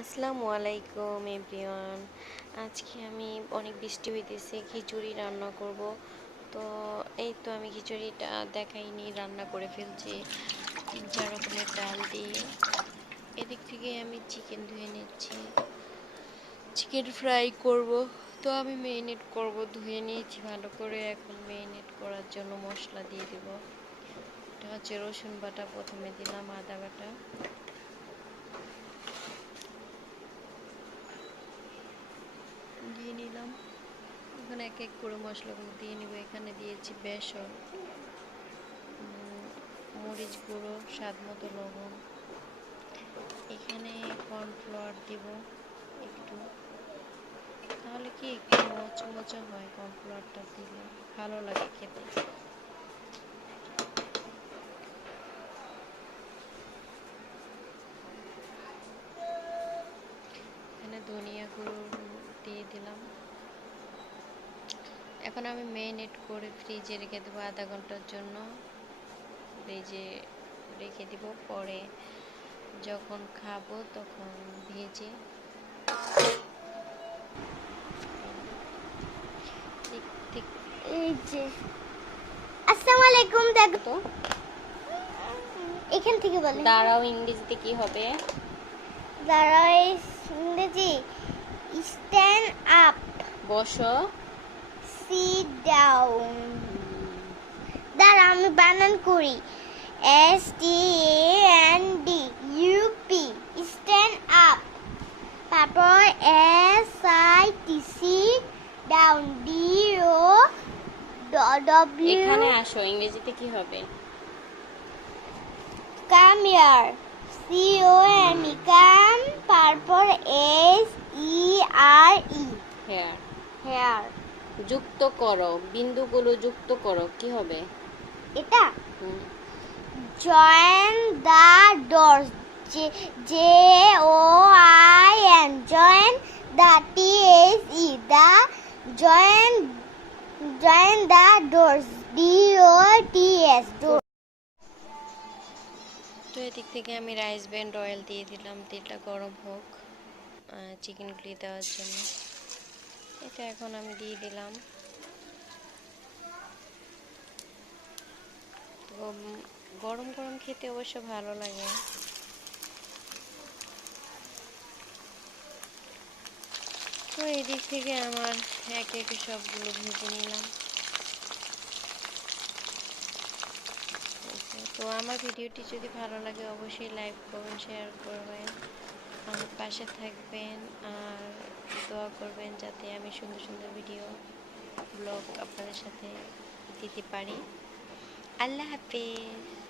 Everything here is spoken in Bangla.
আসসালামু আলাইকুম, এভরিওয়ান। আজকে আমি অনেক বৃষ্টি হইতেছে, খিচুড়ি রান্না করব। তো এই তো আমি খিচুড়িটা দেখাইনি, রান্না করে ফেলছি। চার রকমের ডাল দিয়ে। এদিক থেকে আমি চিকেন ধুয়ে নিচ্ছি। চিকেন ফ্রাই করব। তো আমি মেরিনেট করব, ধুয়ে নিয়েছি ভালো করে। এখন মেরিনেট করার জন্য মশলা দিয়ে দেব। এটা হচ্ছে রসুন বাটা প্রথমে দিলাম, আদা বাটা দিয়ে নিলাম এখানে এক এক করে মশলাগুলো দিয়ে নিব। এখানে দিয়েছি বেসন মরিচ গুঁড়ো, স্বাদ মতো লবণ। এখানে কর্নফ্লাওয়ার দিব একটু। তাহলে কি একটু মচমচা হয় কর্নফ্লাওয়ারটা দিলে? ভালো লাগে খেতে। এখানে ধনিয়া গুঁড়ো দিয়ে দিলাম। এখন আমি মেরিনেট করে ফ্রিজে রেখে দেবো আধা ঘণ্টার জন্য। ফ্রিজে রেখে দিব পরে যখন খাব তখন ভেজে ঠিক ঠিক। এই যে আসসালামু আলাইকুম দেখো এখান থেকে বলে। দাঁড়াও ইংরেজিতে কি হবে? দাঁড়াই ইংরেজি। স্ট্যান্ড আপ বসো। ডাউন আমি বানান করি। S T N D U P stand up তারপর S I T C down D O W এখানে আসো ইংরেজিতে কি হবে? কাম ইয়ার সি ও এম ই কাম তারপর S E R E here here যুক্ত করো বিন্দুগুলো যুক্ত করো কি হবে? এটা? Join the dots J J O I N join the T S E the join join the dots D O T S তো এদিক থেকে আমি রাইস ব্যান্ড অয়েল দিয়ে দিলাম তেলটা গরম হোক চিকেনগুলি দেওয়ার জন্য। এটা এখন আমি দিয়ে দিলাম। গরম গরম খেতে অবশ্য ভালো লাগে। তো এদিক থেকে আমার একে একে সবগুলো ভেজে নিলাম। তো আমার ভিডিওটি যদি ভালো লাগে অবশ্যই লাইক করবেন, শেয়ার করবেন। পাশে থাকবেন আর দোয়া করবেন যাতে আমি সুন্দর সুন্দর ভিডিও ব্লগ আপনাদের সাথে দিতে পারি। আল্লাহ হাফেজ।